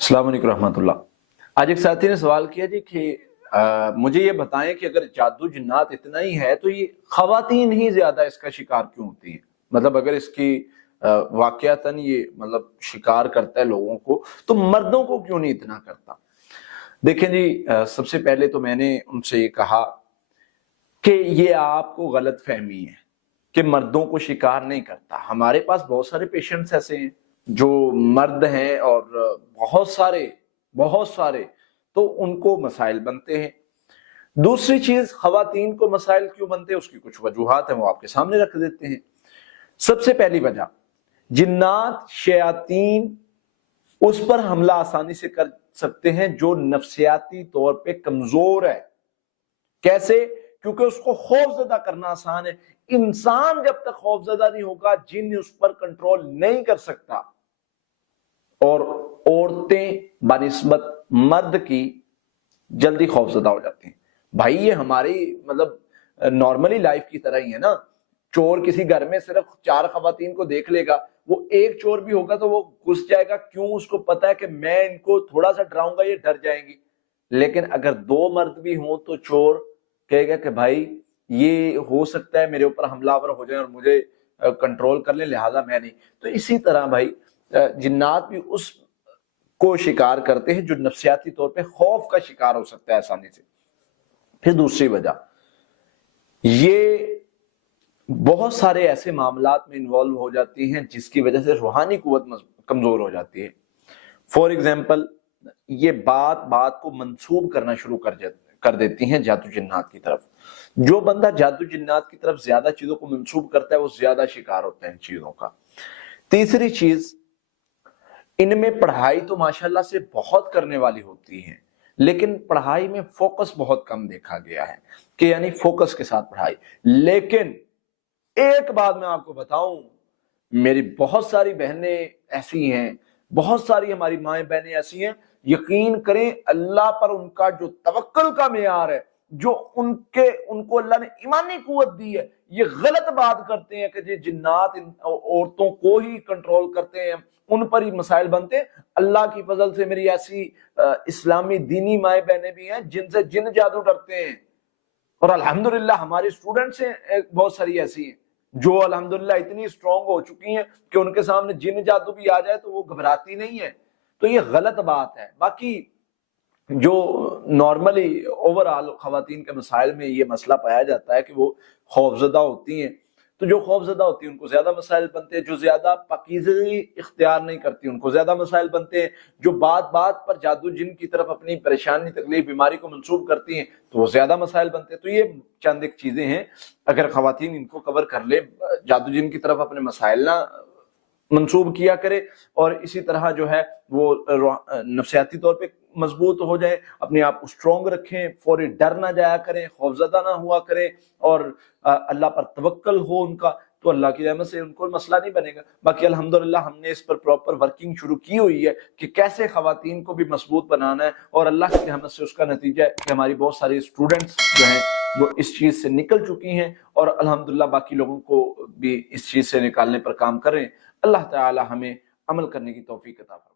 अस्सलाम वालेकुम रहमतुल्लाह। आज एक साथी ने सवाल किया जी कि मुझे ये बताएं कि अगर जादू जिन्नात इतना ही है तो ये खवातीन ही ज्यादा इसका शिकार क्यों होती हैं। मतलब अगर इसकी वाकयातन ये मतलब शिकार करता है लोगों को, तो मर्दों को क्यों नहीं इतना करता। देखें जी, सबसे पहले तो मैंने उनसे ये कहा कि ये आपको गलत फहमी है कि मर्दों को शिकार नहीं करता। हमारे पास बहुत सारे पेशेंट्स ऐसे हैं जो मर्द हैं और बहुत सारे तो उनको मसाइल बनते हैं। दूसरी चीज, खवातीन को मसाइल क्यों बनते हैं, उसकी कुछ वजूहात हैं, वो आपके सामने रख देते हैं। सबसे पहली वजह, जिन्नात शयातीन उस पर हमला आसानी से कर सकते हैं जो नफ्सियाती तौर पे कमजोर है। कैसे? क्योंकि उसको खौफजदा करना आसान है। इंसान जब तक खौफजदा नहीं होगा, जिन उस पर कंट्रोल नहीं कर सकता। और औरतें बनिस्बत मर्द की जल्दी खौफजदा हो जाती हैं। भाई ये हमारी मतलब नॉर्मली लाइफ की तरह ही है ना। चोर किसी घर में सिर्फ 4 खवातीन को देख लेगा, वो एक चोर भी होगा तो वो घुस जाएगा। क्यों? उसको पता है कि मैं इनको थोड़ा सा डराऊंगा, ये डर जाएंगी। लेकिन अगर 2 मर्द भी हों तो चोर कहेगा कि भाई ये हो सकता है मेरे ऊपर हमलावर हो जाए और मुझे कंट्रोल कर ले, लिहाजा मैं नहीं। तो इसी तरह भाई जिन्नात भी उस को शिकार करते हैं जो नफ्सियाती तौर पे खौफ का शिकार हो सकता है आसानी से। फिर दूसरी वजह, ये बहुत सारे ऐसे मामलात में इन्वॉल्व हो जाती हैं जिसकी वजह से रूहानी कुव्वत कमजोर हो जाती है। फॉर एग्जाम्पल, ये बात बात को मंसूब करना शुरू कर देती हैं जादू जिन्नात की तरफ। जो बंदा जादू जिन्नात की तरफ ज्यादा चीजों को मंसूब करता है वो ज्यादा शिकार होता है इन चीजों का। तीसरी चीज, इनमें पढ़ाई तो माशाल्लाह से बहुत करने वाली होती है, लेकिन पढ़ाई में फोकस बहुत कम देखा गया है कि यानी फोकस के साथ पढ़ाई। लेकिन एक बात मैं आपको बताऊं, मेरी बहुत सारी बहनें ऐसी हैं, बहुत सारी हमारी माएं बहनें ऐसी हैं, यकीन करें अल्लाह पर उनका जो तवक्कुल का मेयार है, जो उनको अल्लाह ने ईमानी कुव्वत दी है, ये गलत बात करते हैं कि जी जिन्नात औरतों को ही कंट्रोल करते हैं, उन पर ही मसाइल बनते हैं। अल्लाह की फजल से मेरी ऐसी इस्लामी दीनी माए बहनें भी हैं जिनसे जिन जादू डरते हैं। और अल्हम्दुलिल्लाह हमारी स्टूडेंट्स हैं बहुत सारी ऐसी हैं जो अल्हम्दुलिल्लाह इतनी स्ट्रांग हो चुकी हैं कि उनके सामने जिन जादू भी आ जाए तो वो घबराती नहीं है। तो ये गलत बात है। बाकी जो नॉर्मली ओवरऑल खवातीन के मसाइल में ये मसला पाया जाता है कि वो खौफजदा होती हैं। तो जो खौफजदा होती है उनको ज्यादा मसाइल बनते हैं, जो ज्यादा पाकीज़गी इख्तियार नहीं करती उनको ज्यादा मसाइल बनते हैं, जो बात बात पर जादू जिन की तरफ अपनी परेशानी, तकलीफ, बीमारी को मंसूब करती हैं तो वो ज्यादा मसाइल बनते हैं। तो ये चंद एक चीजें हैं, अगर खवातीन इनको कवर कर ले, जादू जिन की तरफ अपने मसाइल ना मंसूब किया करे और इसी तरह जो है वो नफ्सियाती तौर पे मजबूत हो जाए, अपने आप को स्ट्रॉन्ग रखें, फौरी डर ना जाया करें, खौफजदा ना हुआ करें और अल्लाह पर तवक्कल हो उनका, तो अल्लाह की रहमत से उनको मसला नहीं बनेगा। बाकी अल्हम्दुलिल्लाह हमने इस पर प्रॉपर वर्किंग शुरू की हुई है कि कैसे खवातीन को भी मजबूत बनाना है, और अल्लाह की रहमत से उसका नतीजा है कि हमारी बहुत सारी स्टूडेंट्स जो हैं वो इस चीज से निकल चुकी हैं और अल्हम्दुलिल्लाह बाकी लोगों को भी इस चीज से निकालने पर काम कर रहे हैं। अल्लाह ताला हमें अमल करने की तौफीक अता फरमाए।